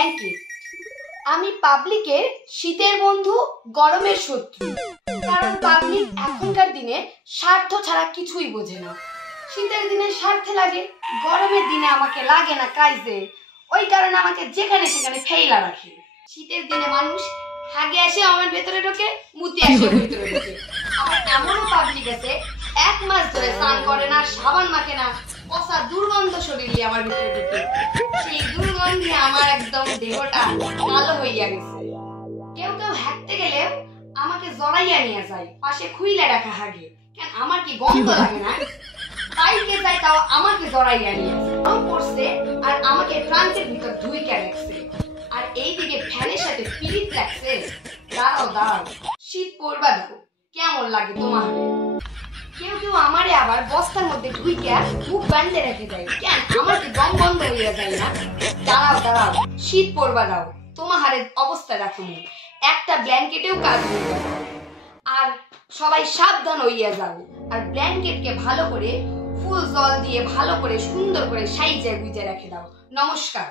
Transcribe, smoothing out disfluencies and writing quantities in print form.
Blanket. আমি পাবলিকের শীতের বন্ধু, গরমের শত্রু। কারণ পাবলিক এখনকার দিনে স্বার্থ ছাড়া কিছুই বোঝে না। শীতের দিনে স্বার্থে লাগে, গরমের দিনে আমাকে লাগে না কাইজে। ওই কারণে আমাকে যেখানে সেখানে ফেইলা রাখে। শীতের দিনে মানুষ হাগে আসে আমার ভেতরে ঢোকে, মুতি আসে ভেতরে ঢোকে। আবার এমনও পাবলিক আছে 1 মাস ধরে স্নান করে না, সাবান মাখে না, পচা দুর্গন্ধ শরীরে আমার ভিতরে ঢুকে। সেই দুর্গন্ধে আমার একদম দেহটা কালো হইয়া গেছে। কেউ কেউ হাঁটতে গেলে আমাকে জড়াইয়া নিয়ে যায়, পাশে খুইলা রাখা হাগে। কেন আমার কি গন্ধ লাগে না? বাইকে যাই তাও আমাকে জড়াইয়া নিয়ে পড়ছে আর আমাকে ট্রাঙ্কের ভিতর ধুইকা রাখছে। আর এইদিকে ফ্যানের সাথে পিরিত রাখছে। দাঁড়াও দাঁড়াও, শীত পড়বা দেখো কেমন লাগে তোমার। কেউ কেউ আমারে আবার বস্তার মধ্যে ঢুইকা মুখ বাঁধে রেখে দেয়। কেন আমার কি দম বন্ধ হইয়া যায় না? দাঁড়াও দাঁড়াও, শীত পড়বা দাও, তোমার অবস্থা দেখো। একটা ব্ল্যাঙ্কেটেও কাজ হয়ে যাবে। আর সবাই সাবধান হইয়া যাও। আর ব্ল্যাঙ্কেটকে ভালো করে ফুল জল দিয়ে ভালো করে সুন্দর করে সাইজে গুজে রেখে দাও। নমস্কার।